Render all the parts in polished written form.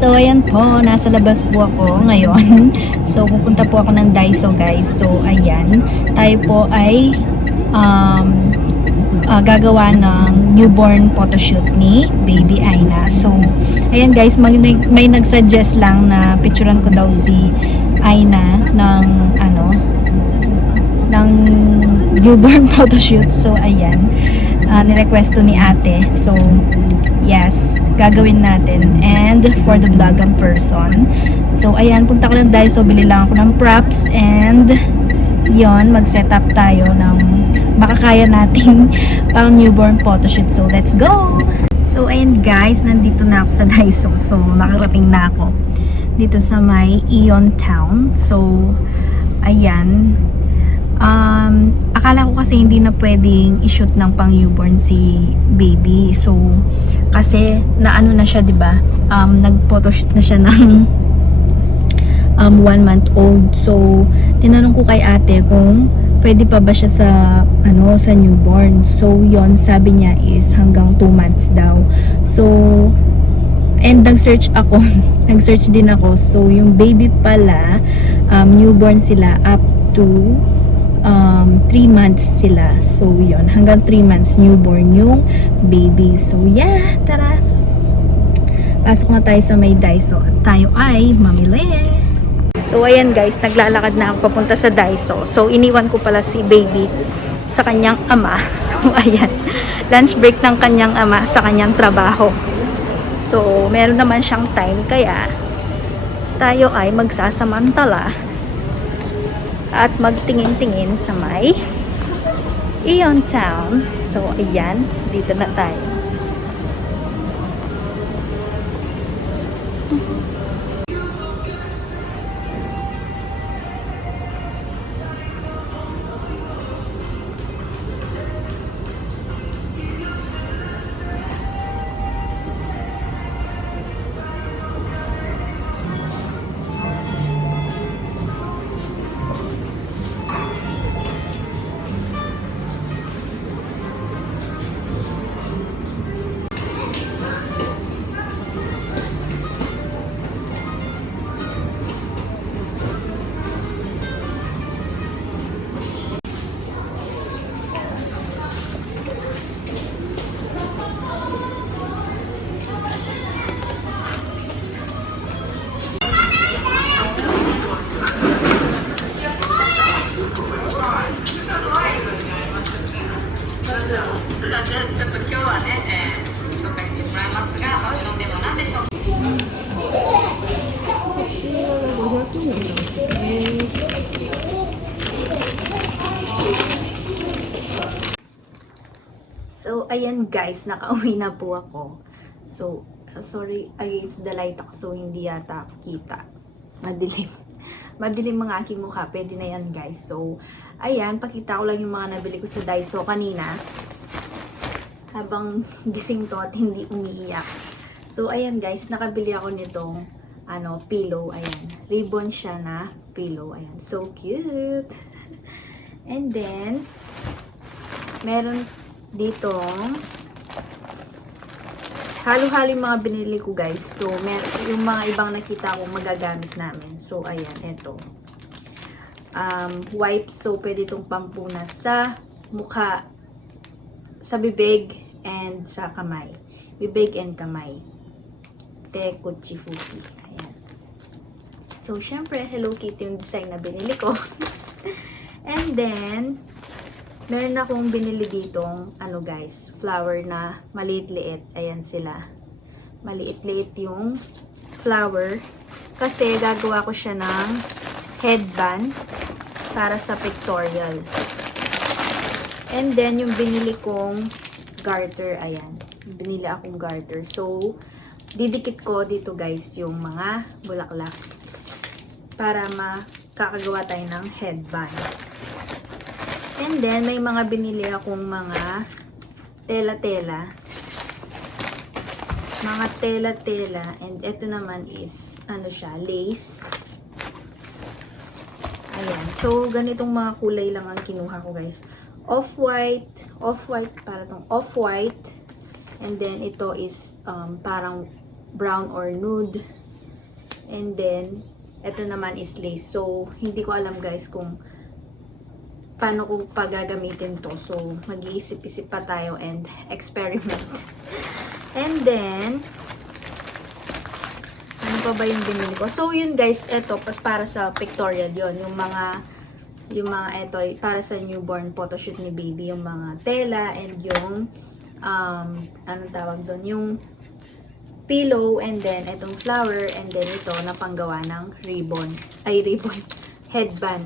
So, ayan po, nasa labas po ako ngayon. So, pupunta po ako ng Daiso, guys. So, ayan, tayo po ay gagawa ng newborn photoshoot ni Baby Aina. So, ayan guys, may nag-suggest lang na picturean ko daw si Aina ng ng newborn photoshoot. So, ayan, nirequest to ni ate. So, yes, gagawin natin. And for the vlogam person. So, ayan, punta ko ng Daiso, bili lang ako ng props and yon, mag-set up tayo ng makakaya nating pang newborn photoshoot. So, let's go! So, ayan guys, nandito na ako sa Daiso. So, nakarating na ako dito sa may Ion Town. So, ayan. Akala ko kasi hindi na pwedeng i-shoot ng pang newborn si baby. So, kasi naano na siya, 'di ba? Nag-photoshoot na siya ng 1 month old. So, tinanong ko kay ate kung pwede pa ba siya sa newborn. So, yon, sabi niya is hanggang 2 months daw. So, and nag-search ako. Nag-search din ako. So, yung baby pala, newborn sila up to 3 months sila. So, yon, hanggang 3 months newborn yung baby. So, yeah, tara. Pasok na tayo sa may Daiso at tayo ay mamili. So, ayan guys, naglalakad na ako papunta sa Daiso. So, iniwan ko pala si baby sa kanyang ama. So, ayan, lunch break ng kanyang ama sa kanyang trabaho. So, meron naman siyang time, kaya tayo ay magsasamantala at magtingin-tingin sa may Ion Town. So, ayan, dito na tayo. So, ayan guys, nakauwi na po ako. So, sorry, against the light ako, so hindi yata kita. Madilim. Madilim mga aking mukha. Pwede na yan guys. So, ayan, pakita ko lang yung mga nabili ko sa Daiso kanina. Habang gising to at hindi umiiyak. So, ayan guys, nakabili ako nitong pillow. Ayan, ribbon siya na pillow. Ayan, so cute. And then, meron ditong halo-halo yung mga binili ko guys. So, yung mga ibang nakita ko magagamit namin. So, ayan, eto. Wipes. So, pwede itong pampunas sa mukha, sa bibig, and sa kamay. Bibig and kamay. Te Kuchifuki. Ayan. So, syempre, Hello Kitty yung design na binili ko. And then, meron akong binili ditong, guys, flower na maliit-liit. Ayan sila. Maliit-liit yung flower. Kasi gagawa ko siya ng headband para sa pictorial. And then, yung binili kong garter, ayan. Binili akong garter. So, didikit ko dito guys yung mga bulaklak para makakagawa tayo ng headband. And then, may mga binili akong mga tela-tela. Mga tela-tela. And ito naman is, lace. Ayan. So, ganitong mga kulay lang ang kinuha ko guys. Off-white, para tong off-white. And then, ito is parang brown or nude. And then, ito naman is lace. So, hindi ko alam guys kung paano ko pagagamitin to. So, mag-iisip-isip pa tayo and experiment. And then, ano pa ba yung binili ko? So, yun guys, ito, para sa pictorial yon, yung mga ito, para sa newborn photoshoot ni baby, yung mga tela and yung, anong tawag doon, yung pillow, and then itong flower, and then ito na panggawa ng ribbon, headband.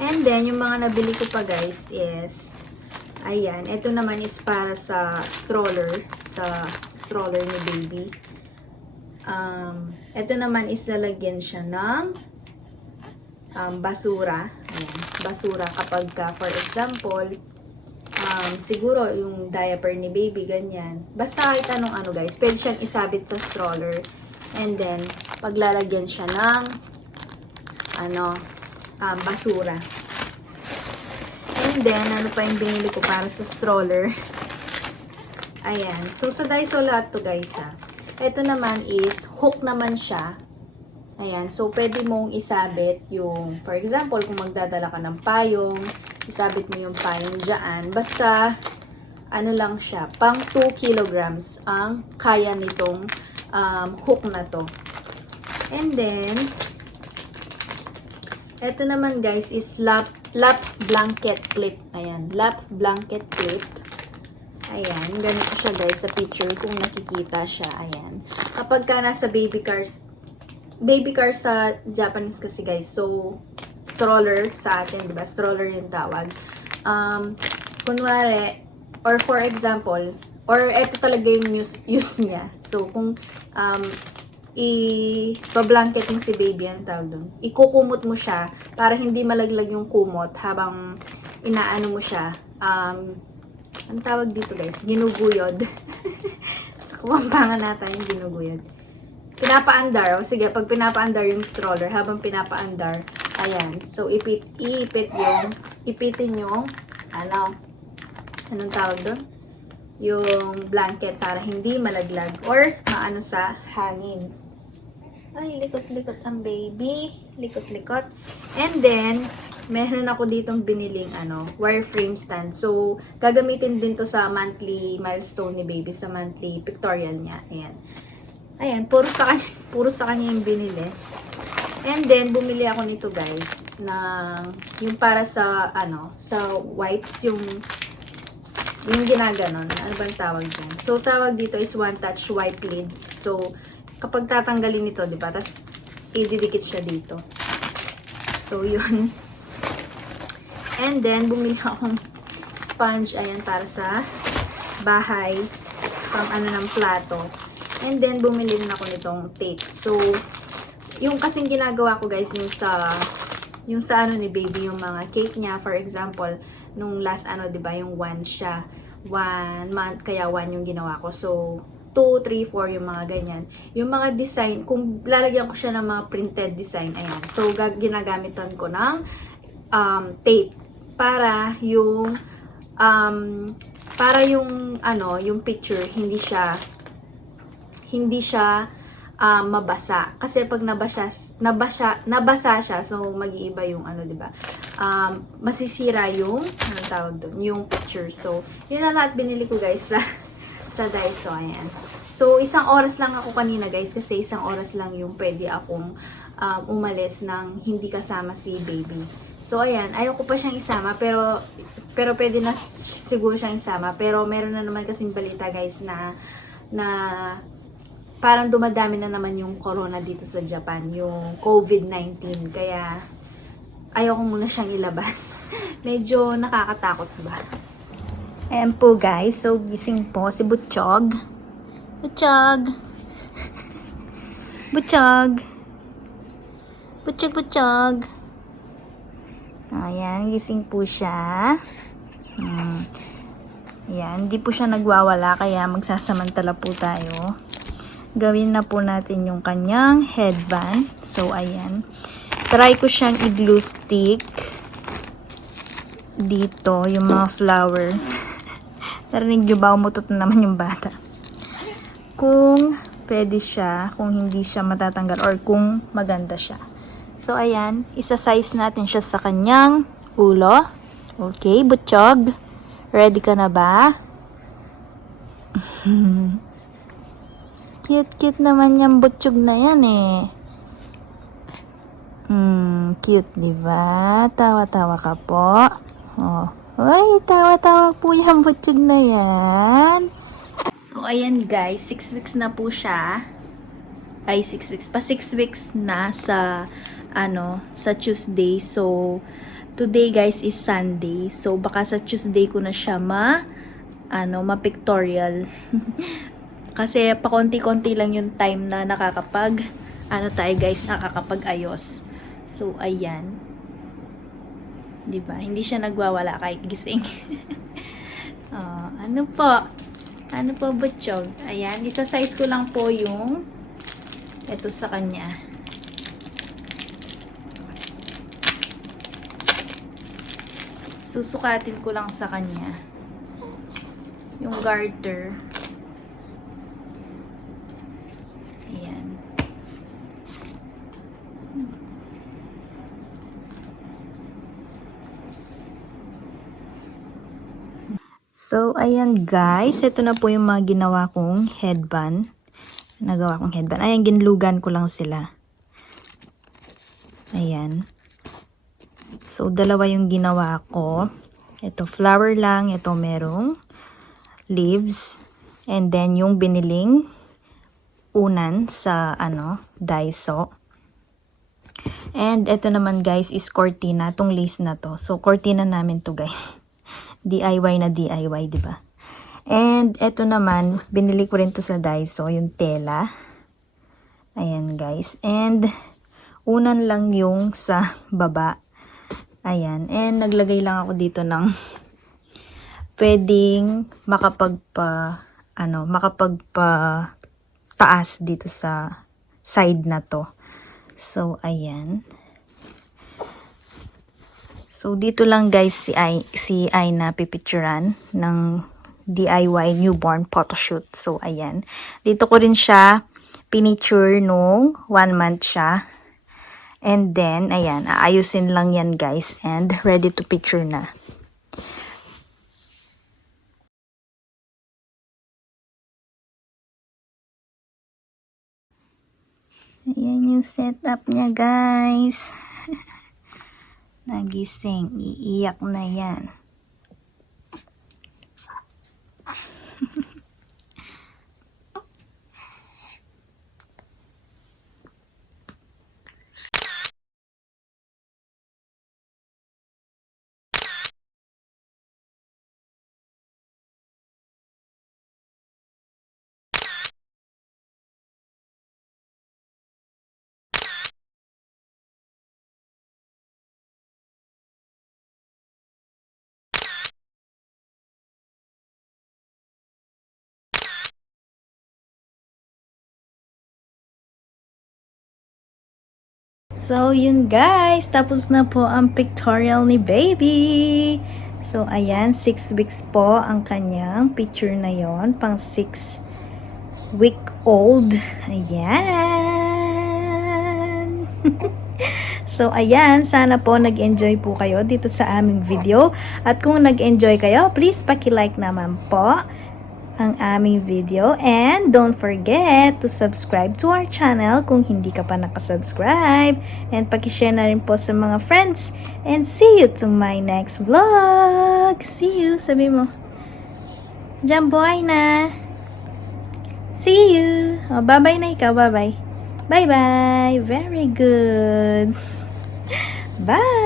And then, yung mga nabili ko pa guys is, ayan, ito naman is para sa stroller ni baby. Ito naman is lalagyan siya ng basura. Ayan, basura kapag ka, for example, siguro yung diaper ni baby, ganyan. Basta kahit anong ano guys, pwede siyang isabit sa stroller. And then, paglalagyan siya ng basura. And then, ano pa yung binili ko para sa stroller? Ayan. So, sa Daiso lahat to guys ha. Ito naman is, hook naman siya. Ayan. So, pwede mong isabit yung, for example, kung magdadala ka ng payong, isabit mo yung payong dyan. Basta, ano lang siya, pang 2 kilograms ang kaya nitong hook na to. And then, ito naman guys is lap blanket clip. Ayan, lap blanket clip. Ayan, ganito siya guys sa picture kung nakikita siya. Ayan. Kapag ka nasa baby car sa Japanese kasi guys, so stroller sa atin, diba? Stroller yung tawag. Kunwari, or for example, or ito talaga yung use niya. So, kung i-blanket mo si baby, ang tawag doon, ikukumot mo siya para hindi malaglag yung kumot habang inaano mo siya. Ang tawag dito guys, ginuguyod. Sa kumampangan natin yung ginuguyod. Pinapaandar. O sige, pag pinapaandar yung stroller, habang pinapaandar, ayan. So, ipitin yung, anong tawag doon? Yung blanket para hindi malaglag or maano sa hangin. Ay, likot-likot ang baby. Likot-likot. And then, meron ako ditong biniling wireframe stand. So, gagamitin din to sa monthly milestone ni baby, sa monthly pictorial niya. Ayan. Ayan, puro sa kanya yung binili. And then, bumili ako nito guys, yung para sa, sa wipes, yung ginaganon. Ano bang tawag dyan? So, tawag dito is one touch wipe lid. So, kapag tatanggalin nito, diba? Tapos, ididikit siya dito. So, yun. And then, bumili akong sponge, ayan, para sa bahay, pang ng plato. And then, bumili din ako nitong tape. So, yung kasing ginagawa ko guys, yung sa ni baby, yung mga cake niya, for example, nung last diba, yung 1 siya. 1 month, kaya 1 yung ginawa ko. So, 2, 3, 4 yung mga ganyan. Yung mga design, kung lalagyan ko siya ng mga printed design, ayan. So, ginagamitan ko ng tape para yung yung picture hindi siya mabasa. Kasi pag nabasa siya, so mag-iiba yung diba? Masisira yung tawag doon, yung picture. So, yun na lahat binili ko guys sa Daiso. Ayan. So, 1 oras lang ako kanina guys, kasi 1 oras lang yung pwede akong umalis ng hindi kasama si baby. So, ayan, ayoko pa siyang isama, pero pwede na siguro siyang isama. Pero meron na naman kasing balita guys na parang dumadami na naman yung corona dito sa Japan, yung COVID-19. Kaya, ayoko muna siyang ilabas. Medyo nakakatakot ba? Ayan po guys, so gising po si Butchog. Butchog! Butchog! Butchog! Ayan, gising po siya. Ayan, hindi po siya nagwawala, kaya magsasamantala po tayo. Gawin na po natin yung kanyang headband. So, ayan. Try ko siyang i-glue stick dito, yung mga flower. Narinig nyo ba? Umutot na naman yung bata. Kung pwede siya kung hindi siya matatanggal or kung maganda siya. So, ayan. Isa-size natin siya sa kanyang ulo. Okay, butchog. Ready ka na ba? Cute-cute naman yung butchog na yan eh. Cute, diba? Tawa-tawa ka po. Oh. Ay, tawa-tawa po yung butchog na yan. So, ayan guys. 6 weeks na po siya. Ay, 6 weeks. Pa 6 weeks na sa sa Tuesday. So, today guys is Sunday. So, baka sa Tuesday ko na siya ma-pictorial. Kasi pakonti-konti lang yung time na nakakapag-ayos. So, ayan. Diba? Hindi siya nagwawala kahit gising. Ano po, butchog? Ayan, isa-size ko lang po yung ito sa kanya. Susukatin ko lang sa kanya yung garter. Ayan. So, ayan guys. Ito na po yung mga ginawa kong headband. Ayan, ginlugan ko lang sila. Ayan. So, dalawa yung ginawa ko. Ito, flower lang. Ito, merong leaves. And then, yung biniling unan sa, Daiso. And, ito naman, guys, is cortina. Itong lace na to. So, cortina namin to, guys. DIY na DIY, diba? And, ito naman, binili ko rin to sa Daiso, yung tela. Ayan, guys. And, unan lang yung sa baba. Ayan. And, naglagay lang ako dito ng pwedeng makapagpa-taas dito sa side na to. So, ayan. So, dito lang guys si Ai na pipicturan ng DIY newborn photoshoot. So, ayan. Dito ko rin siya pinicture nung 1 month siya. And then, ayan, aayusin lang yan guys and ready to picture na. Ayan yung setup niya guys. Nagising, iiyak na yan. So, yun guys. Tapos na po ang pictorial ni baby. So, ayan. 6 weeks po ang kanyang picture na yon. Pang 6-week-old. Ayan. So, ayan. Sana po nag-enjoy po kayo dito sa aming video. At kung nag-enjoy kayo, please paki-like naman po ang aming video. And don't forget to subscribe to our channel kung hindi ka pa nakasubscribe. And paki-share na rin po sa mga friends. And see you to my next vlog. See you. Sabi mo. Jamboy na. See you. Oh, bye-bye na ikaw. Bye-bye. Bye-bye. Very good. Bye.